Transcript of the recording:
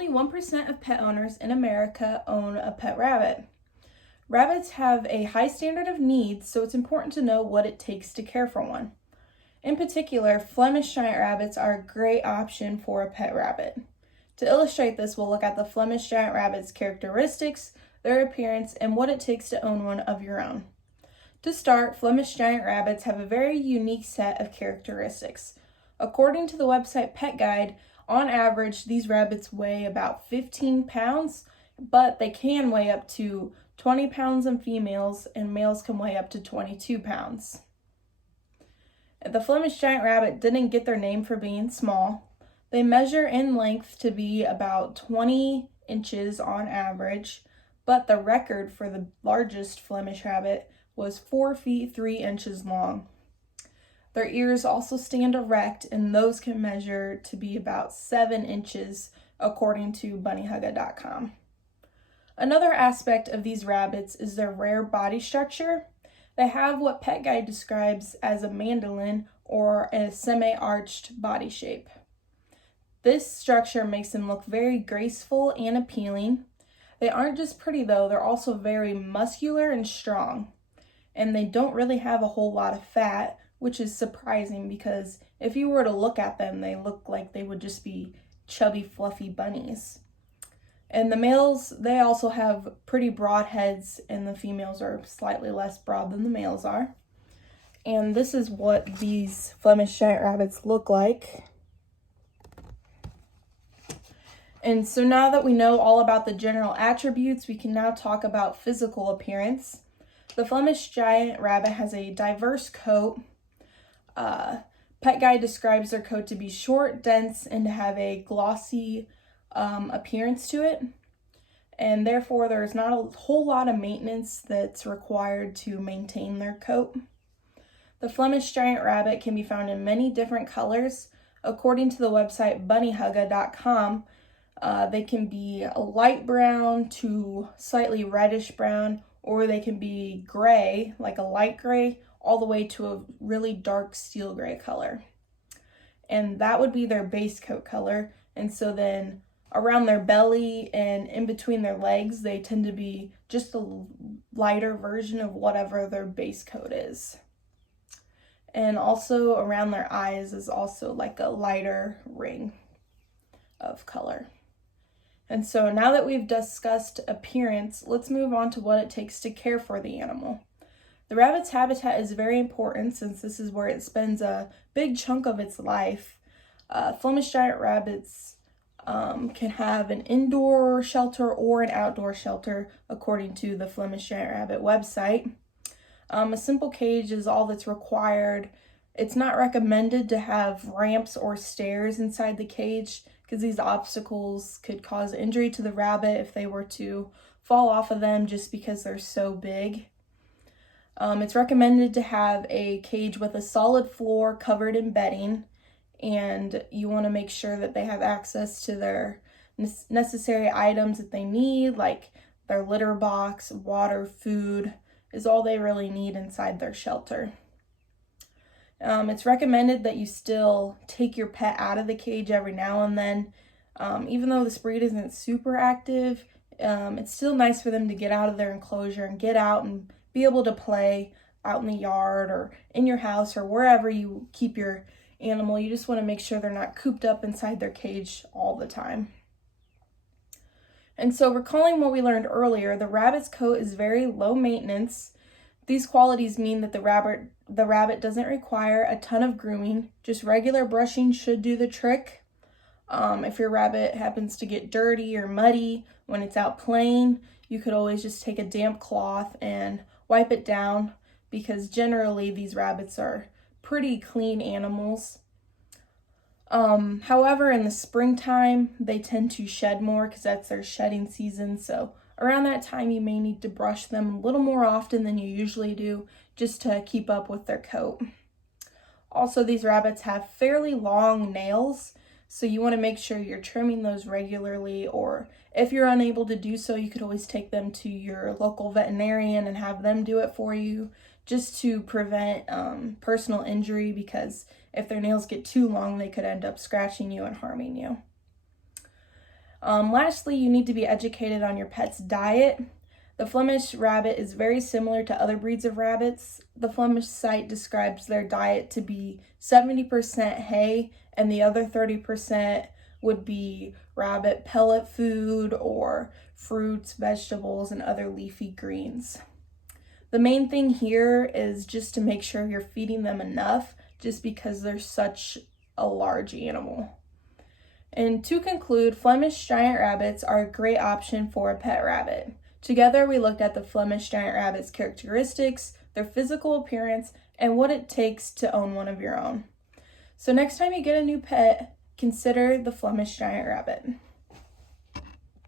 only 1% of pet owners in America own a pet rabbit. Rabbits have a high standard of needs, so it's important to know what it takes to care for one. In particular, Flemish giant rabbits are a great option for a pet rabbit. To illustrate this, we'll look at the Flemish giant rabbit's characteristics, their appearance, and what it takes to own one of your own. To start, Flemish giant rabbits have a very unique set of characteristics. According to the website Pet Guide, on average, these rabbits weigh about 15 pounds, but they can weigh up to 20 pounds in females, and males can weigh up to 22 pounds. The Flemish giant rabbit didn't get their name for being small. They measure in length to be about 20 inches on average, but the record for the largest Flemish rabbit was 4 feet 3 inches long. Their ears also stand erect, and those can measure to be about 7 inches according to bunnyhugga.com. Another aspect of these rabbits is their rare body structure. They have what Pet Guide describes as a mandolin or a semi-arched body shape. This structure makes them look very graceful and appealing. They aren't just pretty though, they're also very muscular and strong. And they don't really have a whole lot of fat, which is surprising because if you were to look at them, they look like they would just be chubby, fluffy bunnies. And the males, they also have pretty broad heads, and the females are slightly less broad than the males are. And this is what these Flemish giant rabbits look like. And so now that we know all about the general attributes, we can now talk about physical appearance. The Flemish giant rabbit has a diverse coat. Pet Guide describes their coat to be short, dense, and to have a glossy appearance to it. And therefore, there's not a whole lot of maintenance that's required to maintain their coat. The Flemish giant rabbit can be found in many different colors. According to the website bunnyhugga.com, they can be a light brown to slightly reddish brown, or they can be gray, like a light gray, all the way to a really dark steel gray color. And that would be their base coat color. And so then around their belly and in between their legs, they tend to be just a lighter version of whatever their base coat is. And also around their eyes is also like a lighter ring of color. And so now that we've discussed appearance, let's move on to what it takes to care for the animal. The rabbit's habitat is very important since this is where it spends a big chunk of its life. Flemish giant rabbits can have an indoor shelter or an outdoor shelter according to the Flemish giant rabbit website. A simple cage is all that's required. It's not recommended to have ramps or stairs inside the cage because these obstacles could cause injury to the rabbit if they were to fall off of them just because they're so big. It's recommended to have a cage with a solid floor covered in bedding, and you want to make sure that they have access to their necessary items that they need, like their litter box, water, food, is all they really need inside their shelter. It's recommended that you still take your pet out of the cage every now and then. Even though this breed isn't super active, it's still nice for them to get out of their enclosure and get out and be able to play out in the yard or in your house or wherever you keep your animal. You just want to make sure they're not cooped up inside their cage all the time. And so recalling what we learned earlier, the rabbit's coat is very low maintenance. These qualities mean that the rabbit doesn't require a ton of grooming. Just regular brushing should do the trick. If your rabbit happens to get dirty or muddy when it's out playing, you could always just take a damp cloth and wipe it down, because generally these rabbits are pretty clean animals. However, in the springtime, they tend to shed more because that's their shedding season. So around that time, you may need to brush them a little more often than you usually do just to keep up with their coat. Also, these rabbits have fairly long nails, so you want to make sure you're trimming those regularly, or if you're unable to do so, you could always take them to your local veterinarian and have them do it for you, just to prevent personal injury, because if their nails get too long, they could end up scratching you and harming you. Lastly, you need to be educated on your pet's diet. The Flemish rabbit is very similar to other breeds of rabbits. The Flemish site describes their diet to be 70% hay, and the other 30% would be rabbit pellet food or fruits, vegetables, and other leafy greens. The main thing here is just to make sure you're feeding them enough, just because they're such a large animal. And to conclude, Flemish giant rabbits are a great option for a pet rabbit. Together, we looked at the Flemish giant rabbit's characteristics, their physical appearance, and what it takes to own one of your own. So next time you get a new pet, consider the Flemish giant rabbit.